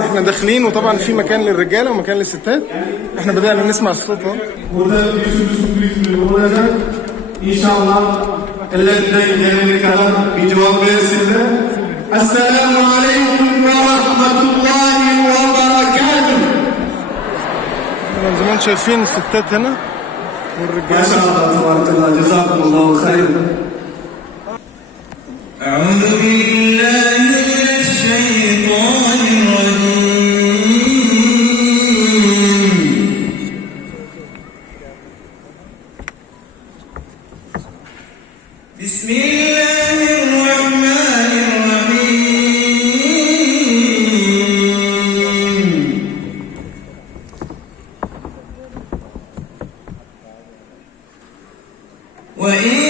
احنا داخلين وطبعا في مكان للرجاله ومكان للستات. احنا بدأنا نسمع الصوت اهو. İnşallah ellerinden gelene kadar bir cevap versinler. Esselamu aleyküm ve rahmetullahi ve berekatuhu. زمان شايفين الستات هنا والرجاله. ما شاء الله تبارك الله جزاكم الله خير. أعوذ بالله من الشيطان الرجيم. بسم الله الرحمن الرحيم. وإن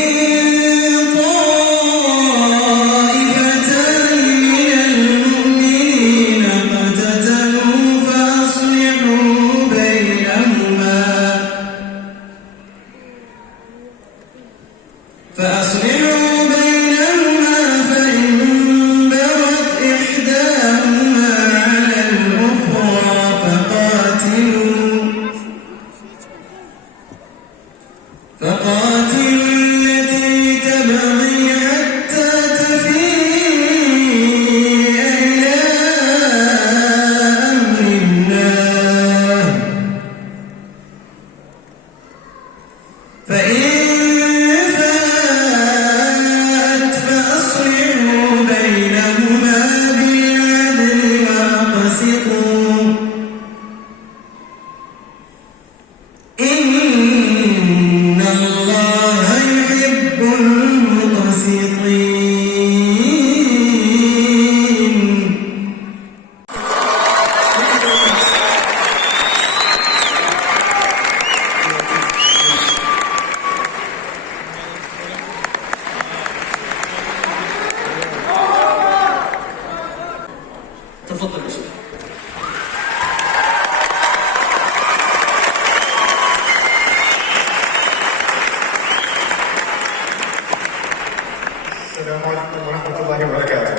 السلام عليكم ورحمة الله وبركاته.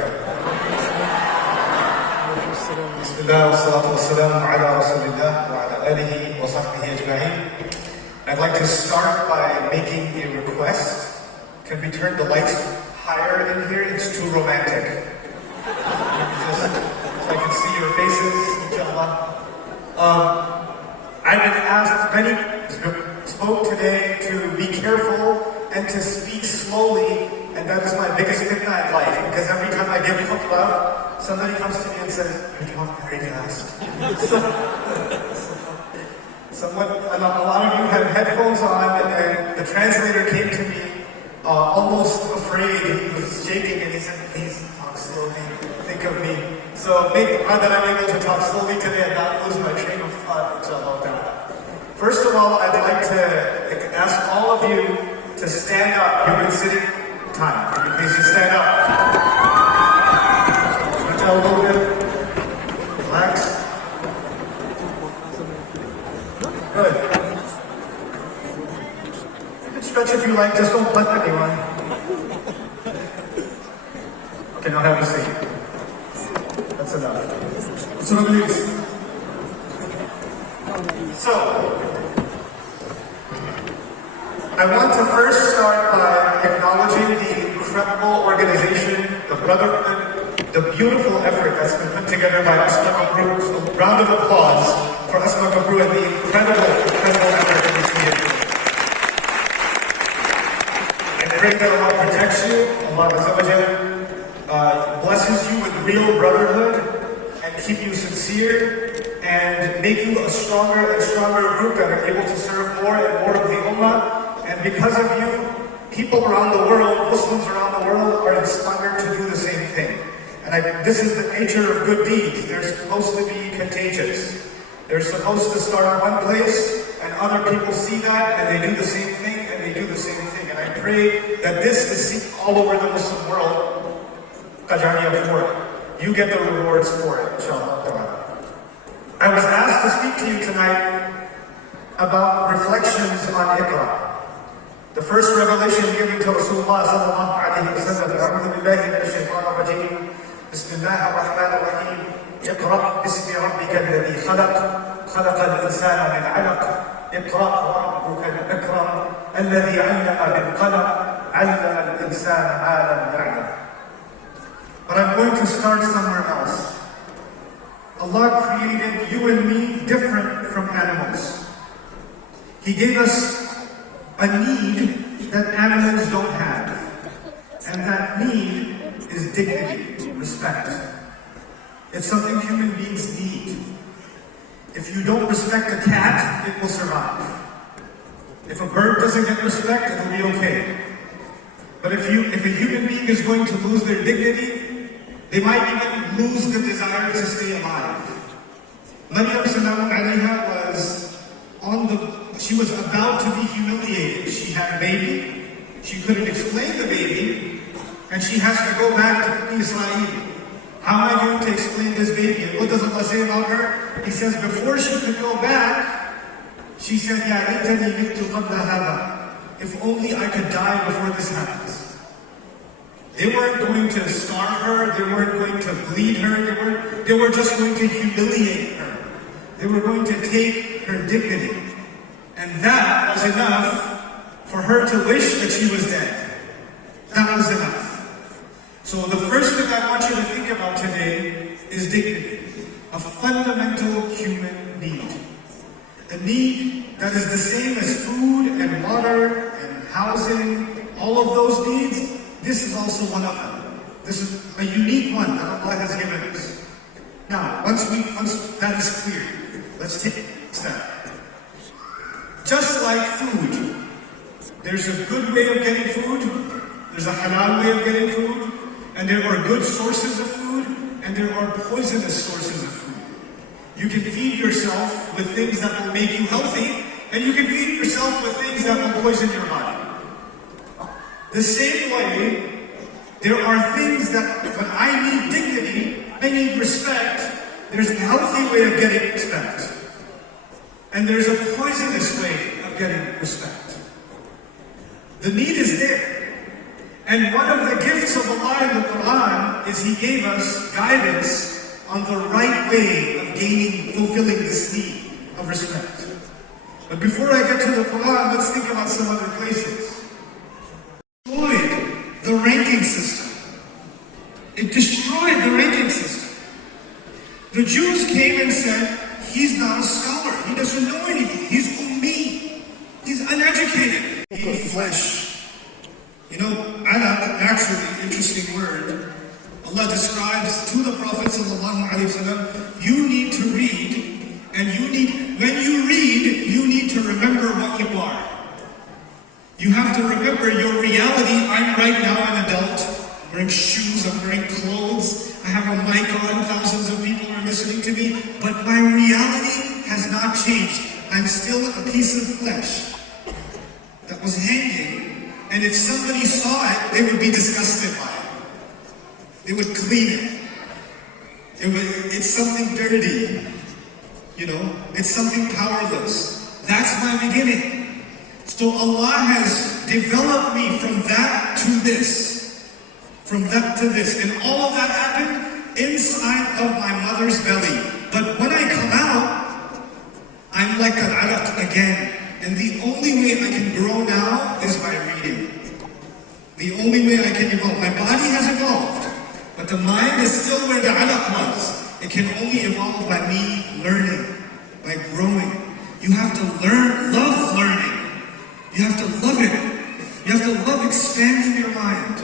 بسم الله والصلاة والسلام على رسول الله وعلى آله وصحبه أجمعين. I'd like to start by making a request. Can we turn the lights higher in here? It's too romantic. Just so I can see your faces, inshallah. I've been asked, many spoke today to be careful and to speak slowly. And that is my biggest fitna in life, because every time I give khutbah, somebody comes to me and says, "You talk very fast." A lot of you have headphones on, and the translator came to me almost afraid. He was shaking, and he said, "Please talk slowly. Think of me." So make dua that I'm able to talk slowly today and not lose my train of thought, inshallah. First of all, I'd like to ask all of you to stand up. You've been sitting time. Can you please just stand up? Stretch out a little bit. Relax. Good. You can stretch if you like, just don't touch anyone. Okay, now have a seat. That's enough. So, I want to first start by acknowledging the incredible organization, the brotherhood, the beautiful effort that's been put together by Asma Group. So a round of applause for Asma Group and the incredible effort that is needed. I pray that Allah protects you, Allah blesses you with real brotherhood and keep you sincere and make you a stronger and stronger group that are able to serve more and more of the Ummah. And because of you, people around the world, Muslims around the world, are inspired to do the same thing. And this is the nature of good deeds. They're supposed to be contagious. They're supposed to start in one place, and other people see that, and they do the same thing, and they do the same thing. And I pray that this is seen all over the Muslim world, for it. You get the rewards for it, inshallah. I was asked to speak to you tonight about reflections on Iqra. The first revelation given to Rasulullah sallallahu alayhi wa sallam, A'udhu billahi minash shaitanir rajeem, Bismillah ar-Rahman ar-Rahim, اقرأ باسم ربك الذي خلق خلق الإنسان من علق اقرأ وربك الأكرم الذي علم بالقلم علم الإنسان ما لم يعلم. But I'm going to start somewhere else. Allah created you and me different from animals. He gave us a need that animals don't have. And that need is dignity, respect. It's something human beings need. If you don't respect a cat, it will survive. If a bird doesn't get respect, it will be okay. But if a human being is going to lose their dignity, they might even lose the desire to stay alive. Maryam Salamun alayha she was about to be humiliated. She had a baby, she couldn't explain the baby, and she has to go back to Israel. How am I going to explain this baby? And what does Allah say about her? He says before she could go back, she said, Ya laytani mittu qabla hadha. If only I could die before this happens. They weren't going to starve her, they weren't going to bleed her, they were just going to humiliate her. They were going to take her dignity. And that was enough for her to wish that she was dead. That was enough. So the first thing I want you to think about today is dignity. A fundamental human need. A need that is the same as food and water and housing, all of those needs. This is also one of them. This is a unique one that Allah has given us. Now, once that is clear, let's take a step. Just like food, there's a good way of getting food, there's a halal way of getting food, and there are good sources of food, and there are poisonous sources of food. You can feed yourself with things that will make you healthy, and you can feed yourself with things that will poison your body. The same way, there are things that when I need dignity, I need respect, there's a healthy way of getting respect. And there's a poisonous way of getting respect. The need is there. And one of the gifts of Allah in the Quran is He gave us guidance on the right way of fulfilling this need of respect. But before I get to the Quran, let's think about some other places. It destroyed the ranking system. It destroyed the ranking system. The Jews came and said, he's not a scholar, he doesn't know anything, he's ummi, he's uneducated. He ate flesh. You know, alaq, actually, interesting word. Allah describes to the Prophet ﷺ, you need to read, and when you read, you need to remember what you are. You have to remember your reality. I'm right now an adult, I'm wearing shoes, I'm wearing clothes, I have a mic on, thousands of people are listening to me, but my reality has not changed. I'm still a piece of flesh that was hanging, and if somebody saw it, they would be disgusted by it. They would clean it. It's something dirty, it's something powerless. That's my beginning. So Allah has developed me from that to this, from that to this, and all of that happened inside of my mother's belly. But when I come out, I'm like an alaq again. And the only way I can grow now is by reading. The only way I can evolve. My body has evolved, but the mind is still where the alaq was. It can only evolve by me learning, by growing. You have to love learning. You have to love it. You have to love expanding your mind.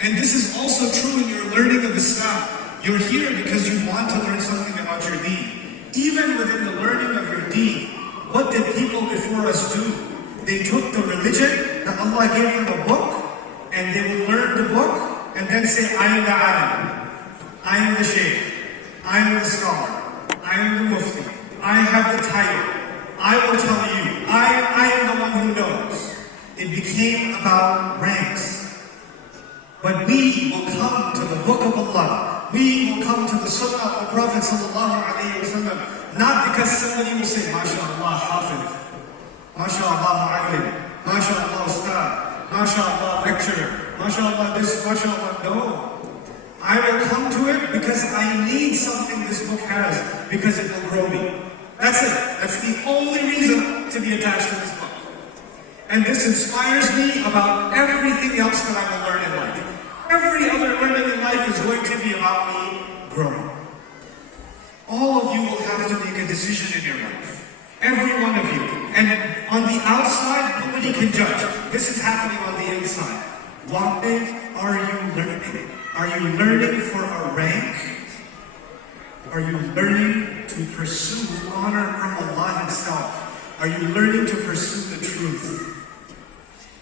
And this is also true in your learning of Islam. You're here because you want to learn something about your deen. Even within the learning of your deen, what did people before us do? They took the religion that Allah gave them a book, and they would learn the book, and then say, I am the alim, I am the sheikh, I am the scholar, I am the mufti, I have the title, I will tell you, I am the one who knows. It became about ranks. But we will come to the book of Allah. We will come to the sunnah of the Prophet ﷺ, not because somebody will say, MashaAllah Hafiz, MashaAllah Mu'allim, MashaAllah Ustad, MashaAllah lecturer, MashaAllah this, MashaAllah. No. I will come to it because I need something this book has, because it will grow me. That's it. That's the only reason to be attached to this book. And this inspires me about everything else that I will learn in life. Every other learning in life is going to be about me growing. All of you will have to make a decision in your life. Every one of you. And on the outside, nobody can judge. This is happening on the inside. What are you learning? Are you learning for a rank? Are you learning to pursue honor from Allah Himself? Are you learning to pursue the truth?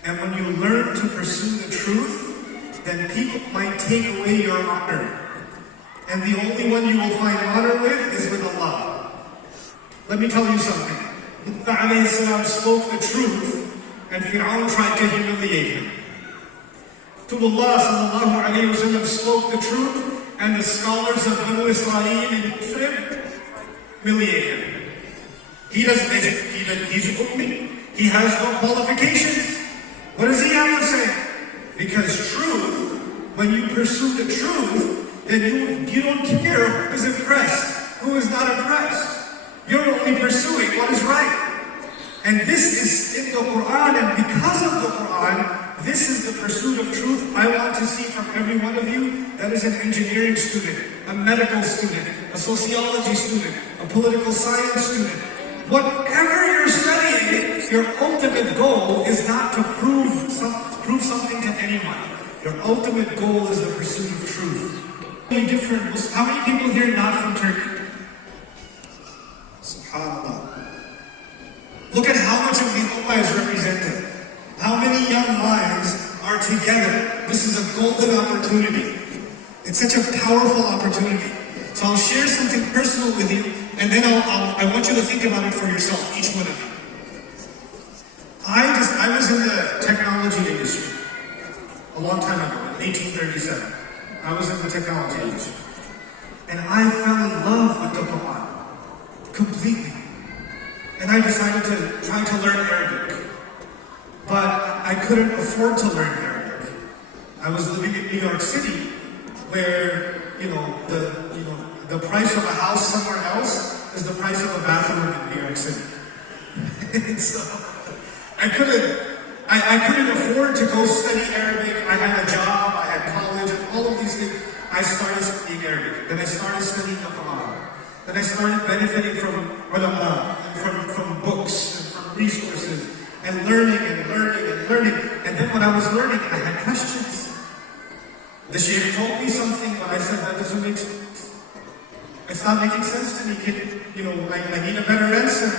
And when you learn to pursue the truth, then people might take away your honor. And the only one you will find honor with is with Allah. Let me tell you something. Musa alayhi salam spoke the truth, and Fir'aun tried to humiliate him. Rasulullah sallallahu alayhi wa sallam spoke the truth, and the scholars of Banu Israel in Yathrib humiliated him. He's ummi. He has no qualifications. What does he have to say? Because truth, when you pursue the truth, then you don't care who is impressed, who is not impressed. You're only pursuing what is right. And this is in the Quran, and because of the Quran, this is the pursuit of truth I want to see from every one of you that is an engineering student, a medical student, a sociology student, a political science student. Whatever you're studying, your ultimate goal is not to prove something to anyone. Your ultimate goal is the pursuit of truth. How many people here not from Turkey? SubhanAllah. Look at how much of the Ummah is represented. How many young minds are together. This is a golden opportunity. It's such a powerful opportunity. So I'll share something personal with you, and then I want you to think about it for yourself, each one of you. I was in the technology industry a long time ago, in 1837. I was in the technology industry. And I fell in love with the Quran, completely. And I decided to try to learn Arabic. But I couldn't afford to learn Arabic. I was living in New York City, where, the price of a house somewhere else is the price of a bathroom in New York City. And so, I couldn't afford to go study Arabic. I had a job, I had college, and all of these things. I started studying Arabic. Then I started studying the Quran. Then I started benefiting from ulama, and from books, and from resources, and learning. And then when I was learning, I had questions. The Shaykh told me something, but I said, that doesn't make sense. It's not making sense to me. I need a better answer.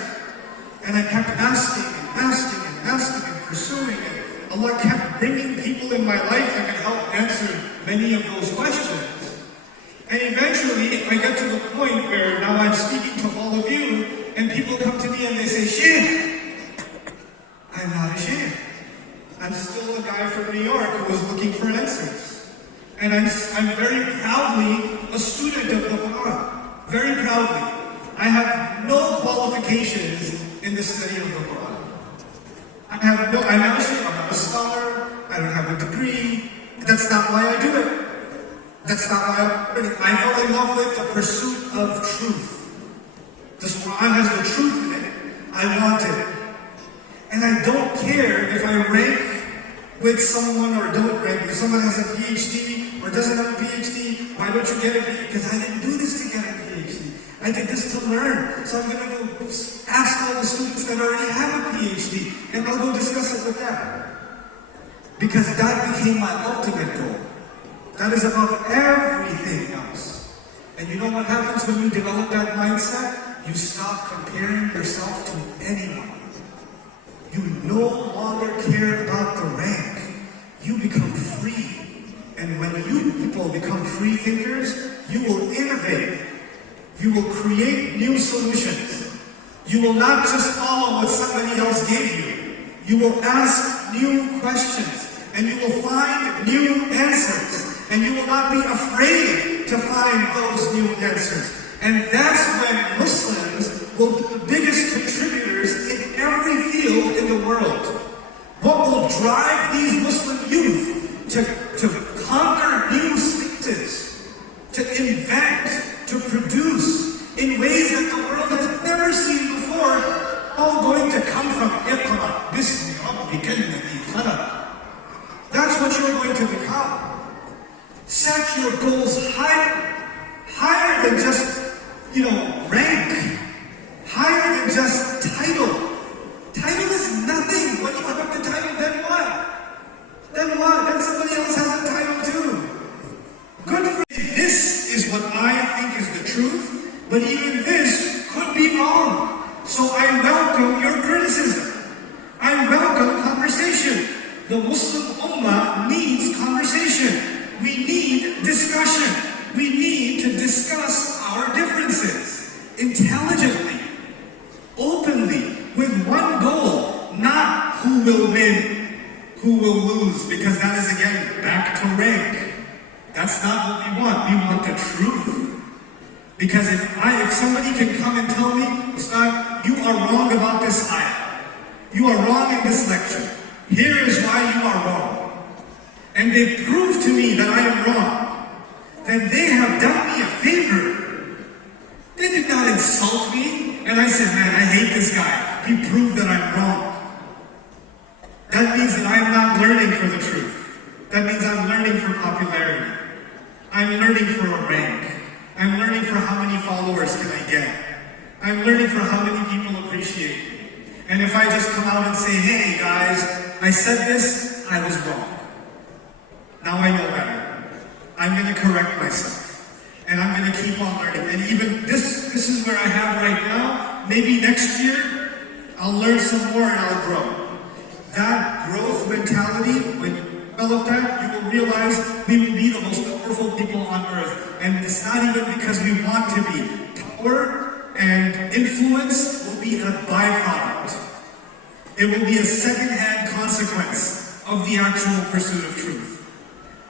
And I kept asking and pursuing it. Allah kept bringing people in my life that could help answer many of those questions. And eventually, I get to the point where now I'm speaking to all of you, and people come to me and they say, Shaykh, I'm not a Shaykh. I'm still a guy from New York who was looking for answers. And I'm very proudly a student of the Quran. Very proudly. I have no qualifications in the study of the Quran. I'm not a scholar. I don't have a degree. That's not why I do it. That's not why I fell in love with the pursuit of truth. This Quran has the truth in it. I want it. And I don't care if I rank with someone or don't rank. If someone has a PhD or doesn't have a PhD, why don't you get a PhD? Because I didn't do this to get a PhD. I did this to learn. So I'm going to go ask all the students that already have a PhD, and I'll go discuss it with them. Because that became my ultimate goal. That is above everything else. And you know what happens when you develop that mindset? You stop comparing yourself to anyone. You no longer care about the rank. You become free. And when you people become free thinkers, you will innovate. You will create new solutions. You will not just follow what somebody else gave you. You will ask new questions. And you will find new answers. And you will not be afraid to find those new answers. And that's when Muslims will be the biggest contributors in every field in the world. What will drive these Muslim youth to conquer new spaces rank, higher than just title. Title is nothing. When you have the title, then what? Then what? Then somebody else has a title too. Good for you. This is what I think is the truth, but even this could be wrong. So I welcome your criticism. I welcome conversation. The Muslim Ummah needs conversation. We need discussion. We need to discuss our differences intelligently, openly, with one goal, not who will win, who will lose, because that is again back to rank. That's not what we want. We want the truth. Because if somebody can come and tell me, Ustad, you are wrong about this ayah. You are wrong in this lecture. Here is why you are wrong. And they prove to me that I am wrong. Then they have done me a favor. They did not insult me. And I said, man, I hate this guy. He proved that I'm wrong. That means that I am not learning for the truth. That means I'm learning for popularity. I'm learning for a rank. I'm learning for how many followers can I get. I'm learning for how many people appreciate me. And if I just come out and say, hey guys, I said this, I was wrong. Now I know better. I'm going to correct myself. And I'm going to keep on learning. And even this is where I have right now. Maybe next year, I'll learn some more and I'll grow. That growth mentality, when you develop that, you will realize we will be the most powerful people on earth. And it's not even because we want to be. Power and influence will be a byproduct. It will be a second-hand consequence of the actual pursuit of truth.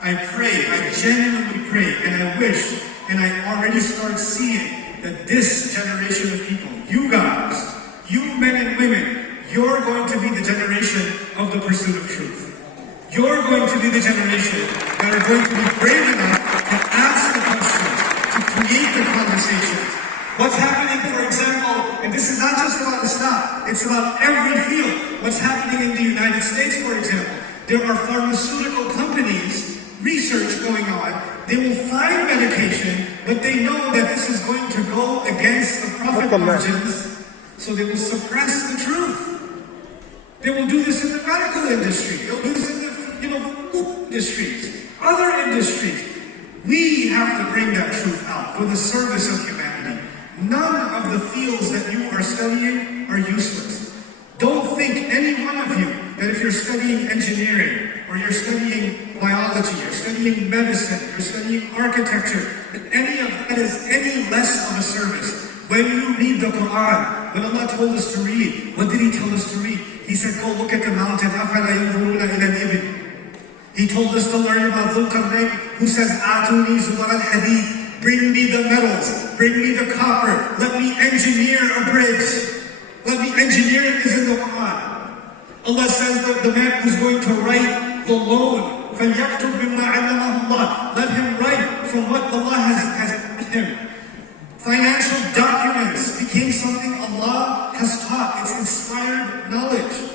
I pray, I genuinely pray, and I wish, and I already start seeing that this generation of people, you guys, you men and women, you're going to be the generation of the pursuit of truth. You're going to be the generation that are going to be brave enough to ask the questions, to create the conversations. What's happening, for example, and this is not just about Islam, it's about every field. What's happening in the United States, for example, there are pharmaceutical companies, research going on. They will find medication, but they know that this is going to go against the profit margins, so they will suppress the truth. They will do this in the medical industry. They'll do this in the food industries, other industries. We have to bring that truth out for the service of humanity. None of the fields that you are studying are useless. Don't think, any one of you, that if you're studying engineering, or you're studying biology, you're studying medicine, you're studying architecture, that any of that is any less of a service. When you read the Quran, when Allah told us to read, what did He tell us to read? He said, go look at the mountain. أَفَلَا يَنْظُرُونَ إِلَى الْإِبِلِ. He told us to learn about Dhul-Qarnayn, who says, آتُونِي زُبَرَ الْحَدِيدِ. Bring me the metals, bring me the copper, let me engineer a bridge. Let me engineer it is in the Quran. Allah says that the man who's going to write the loan, فَلْيَكْتُبْ مِمَّا عَلَّمَهُ اللَّهُ. Let him write from what Allah has taught him. Financial documents became something Allah has taught. It's inspired knowledge.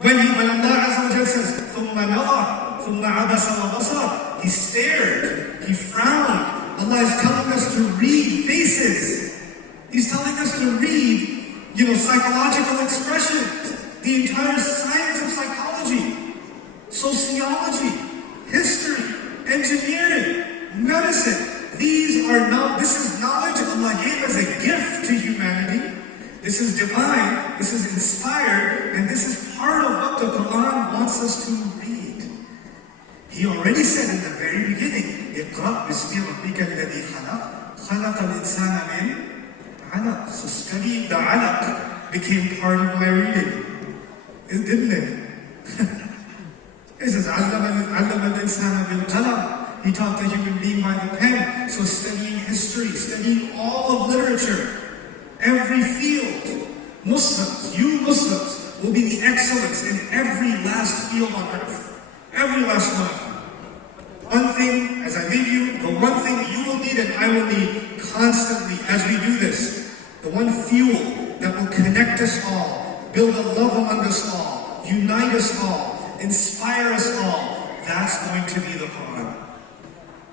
When Allah Azza wa Jalla says, ثُمَّ نَظَرَ ثُمَّ عَبَسَ وَبَصَرَ. He stared, he frowned. Allah is telling us to read faces. He's telling us to read, psychological expressions. The entire science of psychology, sociology, history, engineering, medicine. This is knowledge Allah gave as a gift to humanity. This is divine, this is inspired, and this is part of what the Quran wants us to read. He already said in the very beginning, اقرأ باسم ربك الذي خلق الإنسان من علق. So studying the alaq became part of my reading. Didn't it? It says, علم الإنسان بالقلم. He taught the human being by the pen. So studying history, studying all of literature, every field. Muslims, you Muslims, will be the excellence in every last field on earth. Every last one. One thing, as I leave you, the one thing you will need and I will need constantly as we do this, the one fuel that will connect us all, build a love among us all, unite us all, inspire us all, that's going to be the Quran.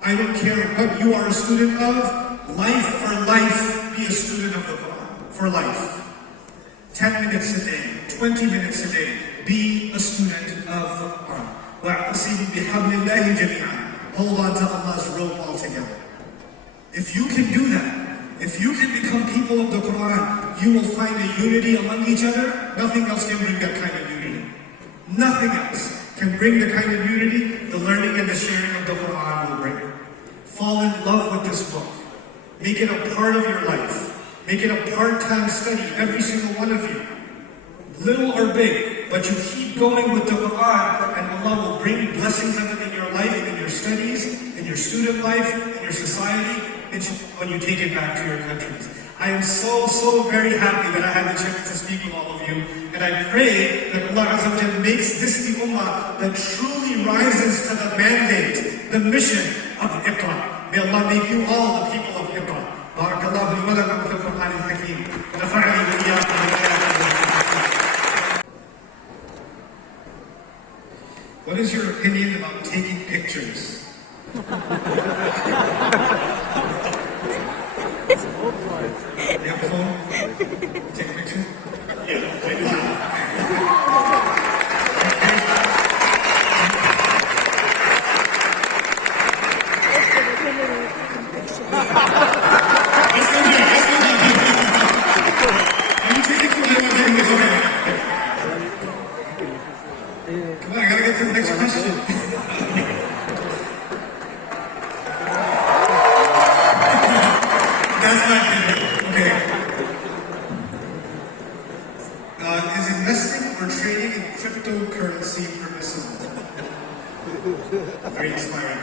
I don't care what you are a student of, life for life. life, be a student of the Quran. For life. 10 minutes a day, 20 minutes a day, be a student of the Quran. وَاعْتَصِمُوا بِحَبْلِ اللَّهِ جَمِيعًا. Hold on to Allah's rope altogether. If you can do that, if you can become people of the Quran, you will find a unity among each other. Nothing else can bring that kind of unity. Nothing else can bring the kind of unity the learning and the sharing of the Quran will bring. Fall in love with this book. Make it a part of your life. Make it a part-time study, every single one of you. Little or big, but you keep going with the Quran and Allah will bring blessings of it in your life, in your studies, in your student life, in your society, when you take it back to your countries. I am so very happy that I had the chance to speak with all of you. And I pray that Allah Azza wa Jalla makes this the ummah that truly rises to the mandate, the mission of Iqra. May Allah make you all the people of Iqra. بارك الله لي ولكم في القرآن الحكيم ونفعني وإياكم بالآيات. What is your opinion about taking pictures? You have a phone? Take a picture? Come on, I gotta get to the next question. That's my favorite. Okay. Is investing or trading in cryptocurrency permissible? Very inspiring.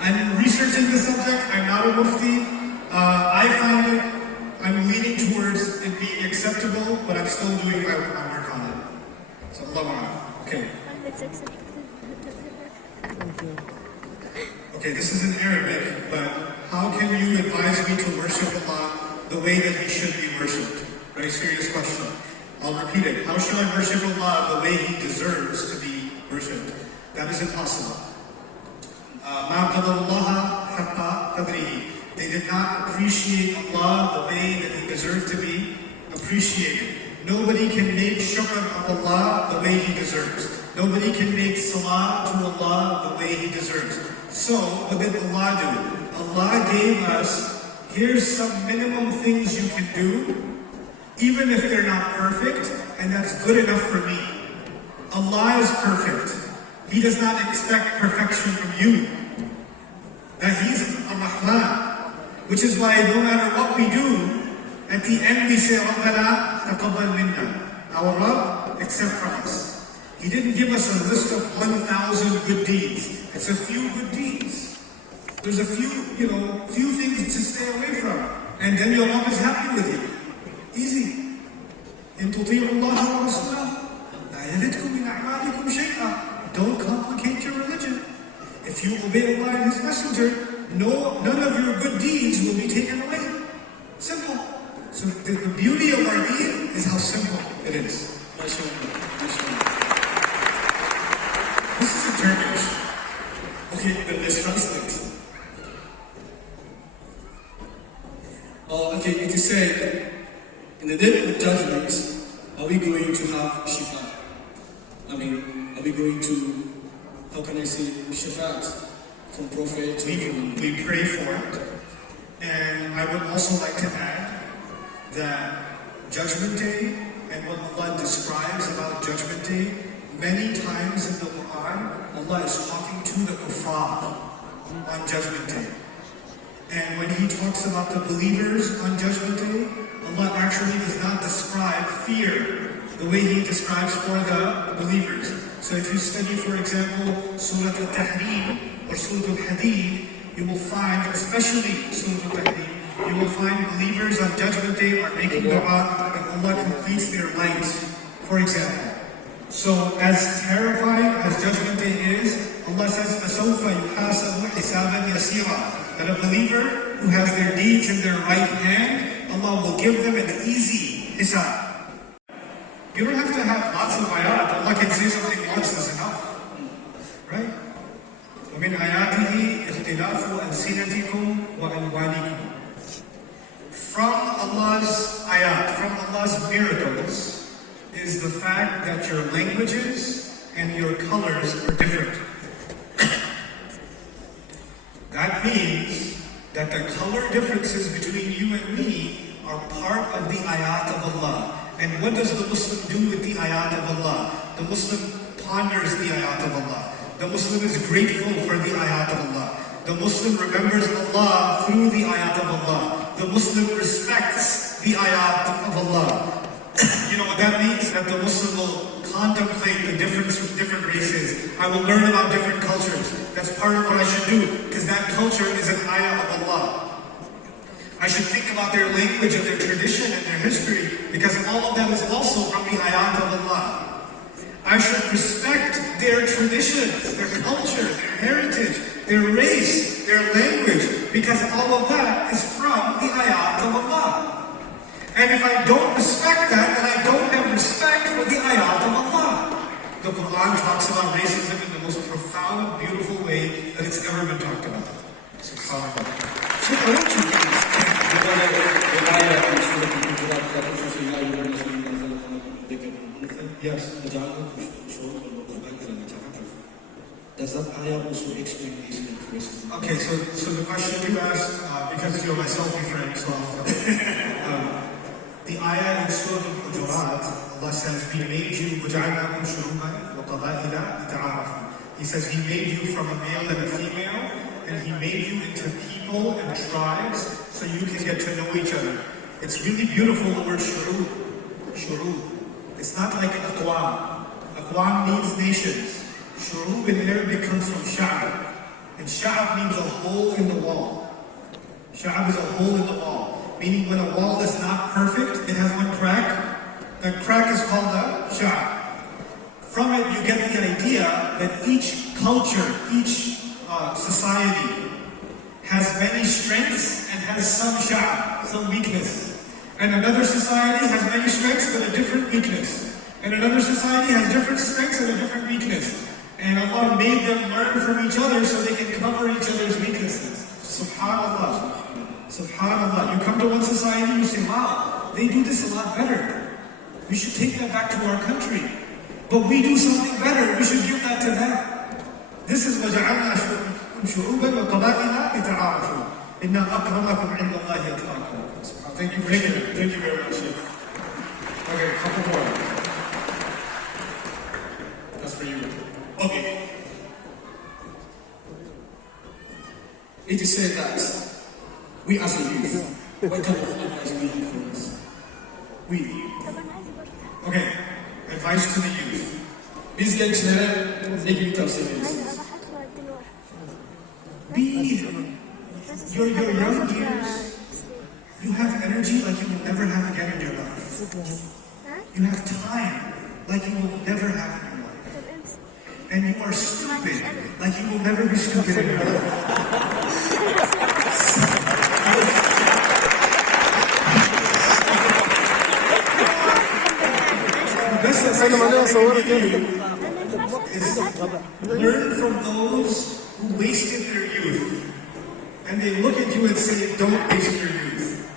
I'm researching the subject. I'm not a mufti. I find it, I'm leaning towards it being acceptable, but I'm still doing my work on it. So, Allah. Okay. Okay, this is in Arabic, but how can you advise me to worship Allah the way that He should be worshipped? Very serious question. I'll repeat it. How should I worship Allah the way He deserves to be worshipped? That is impossible. They did not appreciate Allah the way that He deserved to be appreciated. Nobody can make shukr of Allah the way He deserves. Nobody can make salah to Allah the way He deserves. So, what did Allah do? Allah gave us, here's some minimum things you can do, even if they're not perfect, and that's good enough for me. Allah is perfect. He does not expect perfection from you. That He's Ar-Rahman. Which is why no matter what we do, at the end we say, Rabbana taqabbal minna. Our Rabb, accept from us. He didn't give us a list of 1,000 good deeds. It's a few good deeds. There's a few things to stay away from. And then your Rabb is happy with you. Easy. In tuti'u Allah wa rasulahu, la yalidkum min a'malikum shay'a. Don't complicate your religion. If you obey Allah and His Messenger, none of your good deeds will be taken away. Simple. So the beauty of our deen is how simple it is. This is in Turkish. Okay, then let's translate. Okay, it is said, in the day of judgment, are we going to have shifa? I mean, are we going to, how can I say, shafat from Prophet? We pray for it. And I would also like to add that Judgment Day and what Allah describes about Judgment Day, many times in the Quran, Allah is talking to the kuffar on Judgment Day. And when He talks about the believers on Judgment Day, Allah actually does not describe fear the way He describes for the believers. So if you study, for example, Surah Al-Tahrim or Surah Al-Hadid, you will find, especially Surah Al-Tahrim, you will find believers on Judgment Day are making dua and Allah completes their light, for example. So as terrifying as Judgment Day is, Allah says, فَسَوْفَ يُحَاسَبُ حِسَابًا يَسِيرًا. That a believer who has their deeds in their right hand, Allah will give them an easy hisab. You don't have to have lots of ayat. Allah can say something once is enough. Right? وَمِنْ آيَاتِهِ اخْتِلَافُ أَلْسِنَتِكُمْ وَأَلْوَانِكُمْ. miracles is the fact that your languages and your colors are different. That means that the color differences between you and me are part of the ayat of Allah. And what does the Muslim do with the ayat of Allah? The Muslim ponders the ayat of Allah. The Muslim is grateful for the ayat of Allah. The Muslim remembers Allah through the ayat of Allah. The Muslim respects the ayat of Allah. You know what that means? That the Muslim will contemplate the difference of different races. I will learn about different cultures. That's part of what I should do, because that culture is an ayah of Allah. I should think about their language and their tradition and their history, because all of that is also from the ayat of Allah. I should respect their traditions, their culture, their heritage, their race, their language, because all of that is from the ayat of Allah. And if I don't respect that, then I don't have respect for the ayat of Allah. The Quran talks about racism in the most profound, beautiful way that it's ever been talked about. SubhanAllah. So why don't you Yes. Does that ayah also explain these racism? Okay, so the question you asked, because you're my selfie friend, so the ayah in Surah Al-Hujurat, Allah says, "We made you وَجَعَلْنَاكُمْ شُعُوبًا وَقَبَائِلَ لِتَعَارَفُوا." He says He made you from a male and a female, and He made you into people and tribes so you can get to know each other. It's really beautiful, the word shurub. Shurub. It's not like aqwam. Aqwam means nations. Shurub in Arabic comes from sha'ab. And sha'ab means a hole in the wall. Sha'ab is a hole in the wall. Meaning when a wall is not perfect, it has one crack. That crack is called a sha'ab. From it, you get the idea that each culture, each society has many strengths and has some sha'ab, some weakness. And another society has many strengths but a different weakness. And another society has different strengths and a different weakness. And Allah made them learn from each other so they can cover each other's weaknesses. SubhanAllah. SubhanAllah. You come to one society, you say, wow, they do this a lot better. We should take that back to our country. But we do something better. We should give that to them. This is وَجَعَلْنَا شُعُوبًا وَقَبَائِلَ لِتَعَارَفُوا إِنَّ أَكْرَمَكُمْ عِنْدَ اللَّهِ أَتْقَاكُمْ. Thank you very much. Thank you very much. Okay, a couple more. That's for you. Okay. It is said that we as a youth, what kind of advice we have for us? We. Okay, advice to the youth. Biz gençlere ne gibi tavsiyeleriniz? Your young years, you have energy like you will never have again in your life. You have time like you will never have in your life. And you are stupid like you will never be stupid in your life. Learn from those who wasted their youth. And they look at you and say, don't waste your youth.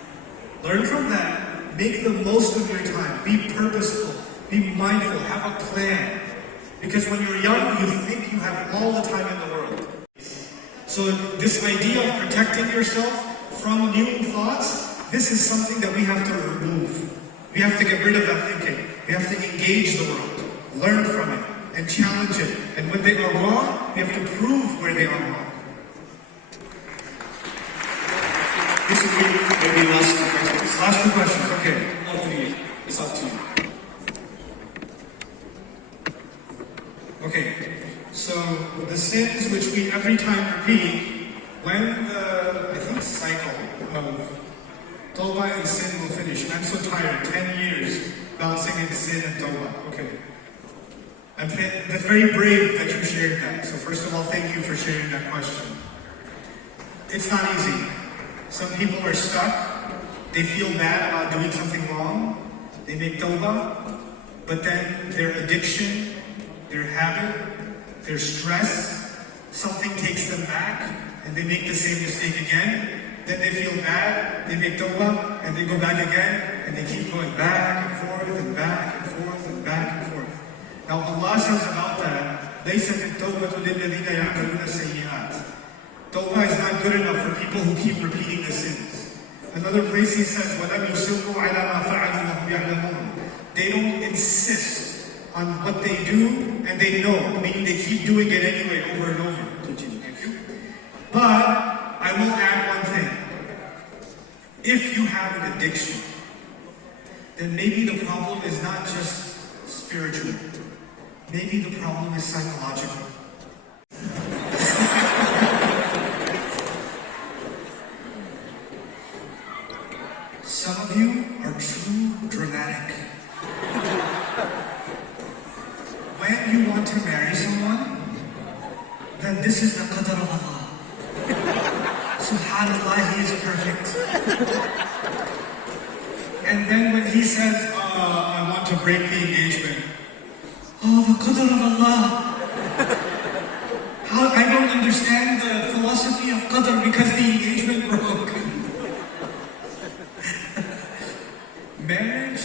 Learn from that. Make the most of your time. Be purposeful. Be mindful. Have a plan. Because when you're young, you think you have all the time in the world. So this idea of protecting yourself from new thoughts, this is something that we have to remove. We have to get rid of that thinking. We have to engage the world. Learn from it. And challenge it. And when they are wrong, we have to prove where they are wrong. This is maybe last two questions. Last two questions, okay. All three. It's up to you. Okay, so the sins which we every time repeat, when the, I think, cycle of Tawbah and sin will finish. I'm so tired, 10 years balancing in sin and Tawbah. Okay. That's very brave that you shared that. So first of all, thank you for sharing that question. It's not easy. Some people are stuck. They feel bad about doing something wrong. They make tawbah, but then their addiction, their habit, their stress, something takes them back, and they make the same mistake again. Then they feel bad, they make tawbah, and they go back again, and they keep going back and forth and back and forth and back and forth. Now Allah says about that, لَيْسَتِ التَّوْبَةُ لِلَّذِينَ يَعْمَلُونَ السَّيِّئَاتِ. Tawbah is not good enough for people who keep repeating the sins. Another place he says, وَلَمْ يُصِرُّوا عَلَى مَا فَعَلُوا وَهُمْ يَعْلَمُونَ. They don't insist on what they do, and they know, meaning they keep doing it anyway over and over. Continue. Thank you. But I will add one thing. If you have an addiction, then maybe the problem is not just spiritual. Maybe the problem is psychological. Some of you are too dramatic. When you want to marry someone, then this is the qadr of Allah. Subhanallah, he is perfect. And then when he says, I want to break the engagement, oh, the qadr of Allah. I don't understand the philosophy of qadr because the engagement broke. Marriage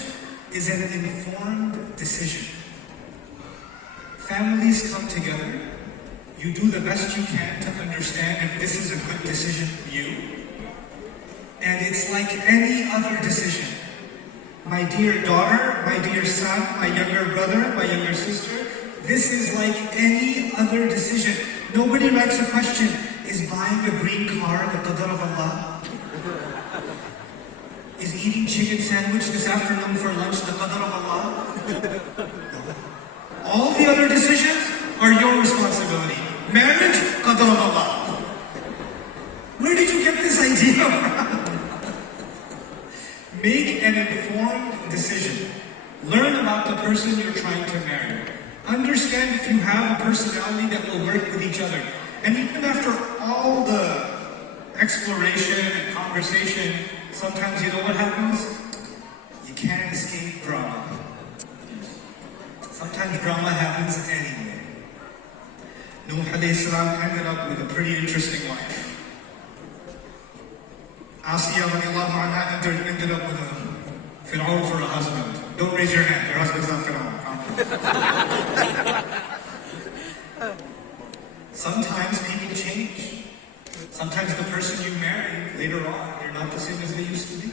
is an informed decision. Families come together. You do the best you can to understand if this is a good decision for you. And it's like any other decision. My dear daughter, my dear son, my younger brother, my younger sister, this is like any other decision. Nobody writes a question, is buying a green car the qadr of Allah? Is eating chicken sandwich this afternoon for lunch the qadr of Allah? All the other decisions are your responsibility. Marriage, qadr of Allah. Where did you get this idea from? Make an informed decision. Learn about the person you're trying to marry. Understand if you have a personality that will work with each other. And even after all the exploration and conversation, sometimes you know what happens? You can't escape drama. Sometimes drama happens anyway. Nuh alayhi salam ended up with a pretty interesting wife. Asiya radiallahu anha ended up with a Fir'aun for a husband. Don't raise your hand, your husband's not Fir'aun. Sometimes people change. Sometimes the person you marry later on, they're not the same as they used to be.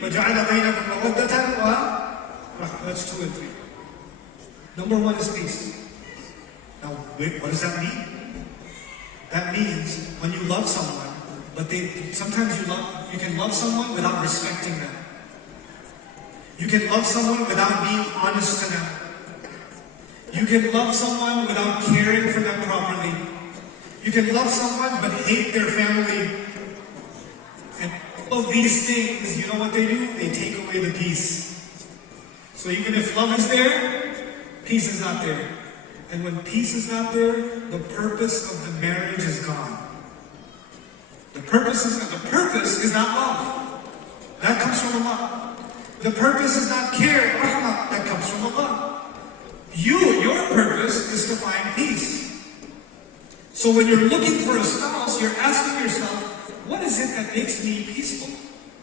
فَجَعَلَ بَيْنَكُمْ مَوَدَّةً That's 2 and 3. Number 1 is peace. Now, what does that mean? That means when you love someone, but sometimes you can love someone without respecting them. You can love someone without being honest to them. You can love someone without caring for them properly. You can love someone but hate their family. And all of these things, you know what they do? They take away the peace. So even if love is there, peace is not there. And when peace is not there, the purpose of the marriage is gone. The purpose is not love. That comes from Allah. The purpose is not care, rahmah. That comes from Allah. Your purpose is to find peace. So when you're looking for a spouse, you're asking yourself, what is it that makes me peaceful?